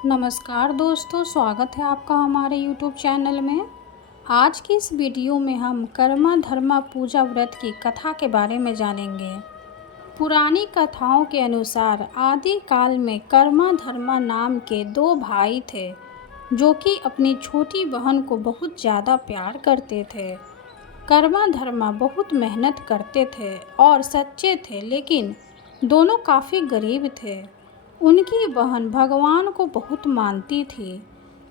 नमस्कार दोस्तों, स्वागत है आपका हमारे YouTube चैनल में। आज की इस वीडियो में हम कर्मा धर्मा पूजा व्रत की कथा के बारे में जानेंगे। पुरानी कथाओं के अनुसार आदि काल में कर्मा धर्मा नाम के दो भाई थे जो कि अपनी छोटी बहन को बहुत ज़्यादा प्यार करते थे। कर्मा धर्मा बहुत मेहनत करते थे और सच्चे थे, लेकिन दोनों काफ़ी गरीब थे। उनकी बहन भगवान को बहुत मानती थी।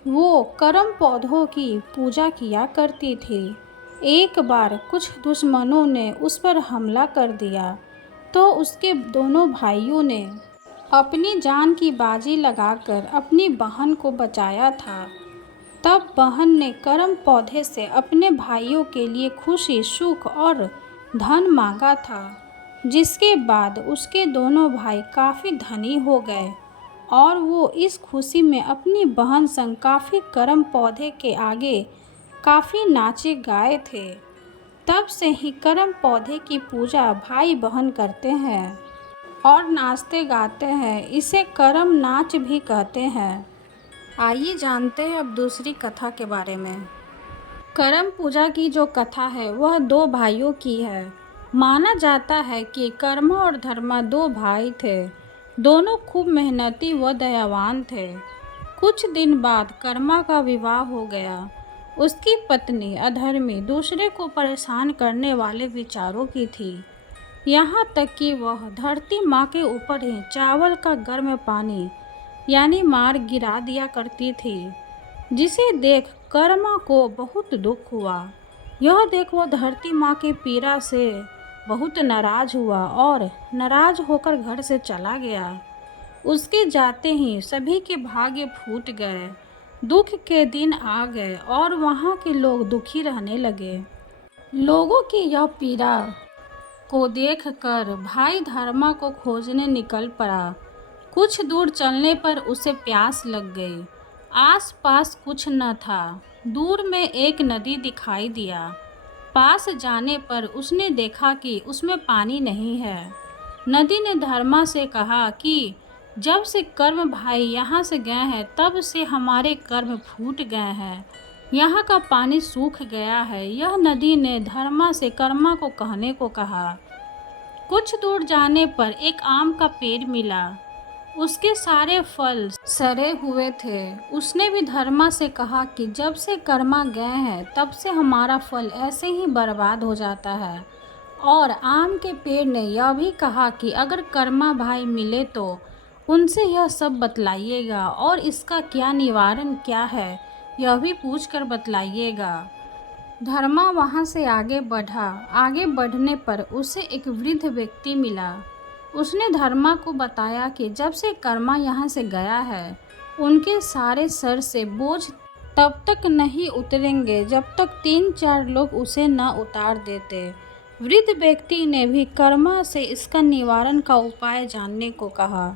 वो कर्म पौधों की पूजा किया करती थी। एक बार कुछ दुश्मनों ने उस पर हमला कर दिया तो उसके दोनों भाइयों ने अपनी जान की बाजी लगाकर अपनी बहन को बचाया था। तब बहन ने कर्म पौधे से अपने भाइयों के लिए खुशी, सुख और धन मांगा था, जिसके बाद उसके दोनों भाई काफ़ी धनी हो गए और वो इस खुशी में अपनी बहन संग काफ़ी कर्म पौधे के आगे काफ़ी नाचे गाए थे। तब से ही कर्म पौधे की पूजा भाई बहन करते हैं और नाचते गाते हैं। इसे कर्म नाच भी कहते हैं। आइए जानते हैं अब दूसरी कथा के बारे में। कर्म पूजा की जो कथा है वह दो भाइयों की है। माना जाता है कि कर्मा और धर्मा दो भाई थे। दोनों खूब मेहनती व दयावान थे। कुछ दिन बाद कर्मा का विवाह हो गया। उसकी पत्नी अधर्मी, दूसरे को परेशान करने वाले विचारों की थी। यहाँ तक कि वह धरती माँ के ऊपर ही चावल का गर्म पानी यानी मार गिरा दिया करती थी, जिसे देख कर्मा को बहुत दुख हुआ। यह देख वो धरती माँ की पीड़ा से बहुत नाराज हुआ और नाराज होकर घर से चला गया। उसके जाते ही सभी के भाग्य फूट गए। दुख के दिन आ गए और वहाँ के लोग दुखी रहने लगे। लोगों की यह पीड़ा को देखकर भाई धर्मा को खोजने निकल पड़ा। कुछ दूर चलने पर उसे प्यास लग गई। आसपास कुछ न था। दूर में एक नदी दिखाई दिया। पास जाने पर उसने देखा कि उसमें पानी नहीं है। नदी ने धर्मा से कहा कि जब से कर्म भाई यहाँ से गए हैं तब से हमारे कर्म फूट गए हैं। यहाँ का पानी सूख गया है। यह नदी ने धर्मा से कर्मा को कहने को कहा। कुछ दूर जाने पर एक आम का पेड़ मिला। उसके सारे फल सड़े हुए थे। उसने भी धर्मा से कहा कि जब से कर्मा गए हैं तब से हमारा फल ऐसे ही बर्बाद हो जाता है। और आम के पेड़ ने यह भी कहा कि अगर कर्मा भाई मिले तो उनसे यह सब बतलाइएगा और इसका क्या निवारण क्या है यह भी पूछ कर बतलाइएगा। धर्मा वहाँ से आगे बढ़ा। आगे बढ़ने पर उसे एक वृद्ध व्यक्ति मिला। उसने धर्मा को बताया कि जब से कर्मा यहाँ से गया है उनके सारे सर से बोझ तब तक नहीं उतरेंगे जब तक 3-4 लोग उसे न उतार देते। वृद्ध व्यक्ति ने भी कर्मा से इसका निवारण का उपाय जानने को कहा।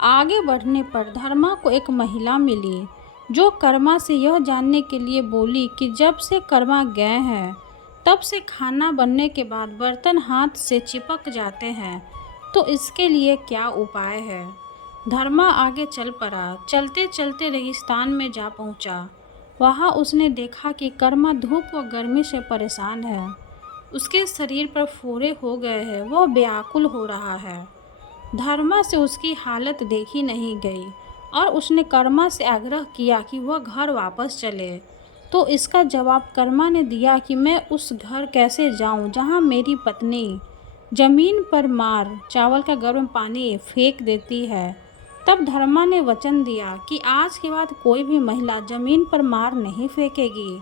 आगे बढ़ने पर धर्मा को एक महिला मिली जो कर्मा से यह जानने के लिए बोली कि जब से कर्मा गए हैं तब से खाना बनने के बाद बर्तन हाथ से चिपक जाते हैं, तो इसके लिए क्या उपाय है। धर्मा आगे चल पड़ा। चलते चलते रेगिस्तान में जा पहुंचा। वहां उसने देखा कि कर्मा धूप व गर्मी से परेशान है। उसके शरीर पर फोड़े हो गए हैं। वह व्याकुल हो रहा है। धर्मा से उसकी हालत देखी नहीं गई और उसने कर्मा से आग्रह किया कि वह घर वापस चले। तो इसका जवाब कर्मा ने दिया कि मैं उस घर कैसे जाऊं जहां मेरी पत्नी जमीन पर मार चावल का गर्म पानी फेंक देती है। तब धर्मा ने वचन दिया कि आज के बाद कोई भी महिला जमीन पर मार नहीं फेंकेगी।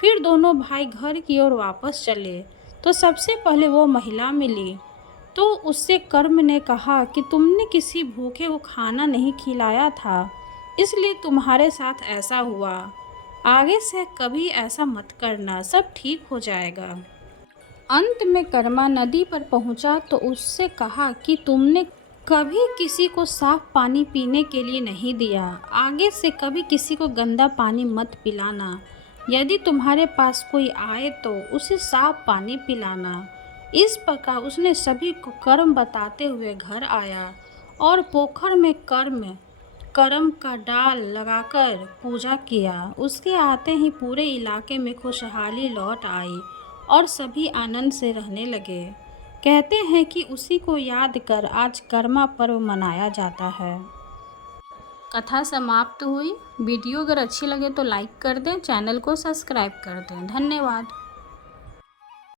फिर दोनों भाई घर की ओर वापस चले तो सबसे पहले वो महिला मिली। तो उससे कर्म ने कहा कि तुमने किसी भूखे को खाना नहीं खिलाया था, इसलिए तुम्हारे साथ ऐसा हुआ। आगे से कभी ऐसा मत करना, सब ठीक हो जाएगा। अंत में कर्मा नदी पर पहुंचा तो उससे कहा कि तुमने कभी किसी को साफ पानी पीने के लिए नहीं दिया। आगे से कभी किसी को गंदा पानी मत पिलाना। यदि तुम्हारे पास कोई आए तो उसे साफ पानी पिलाना। इस प्रकार उसने सभी को कर्म बताते हुए घर आया और पोखर में कर्म करम का डाल लगाकर पूजा किया। उसके आते ही पूरे इलाके में खुशहाली लौट आई और सभी आनंद से रहने लगे। कहते हैं कि उसी को याद कर आज कर्मा पर्व मनाया जाता है। कथा समाप्त हुई। वीडियो अगर अच्छी लगे तो लाइक कर दें, चैनल को सब्सक्राइब कर दें। धन्यवाद।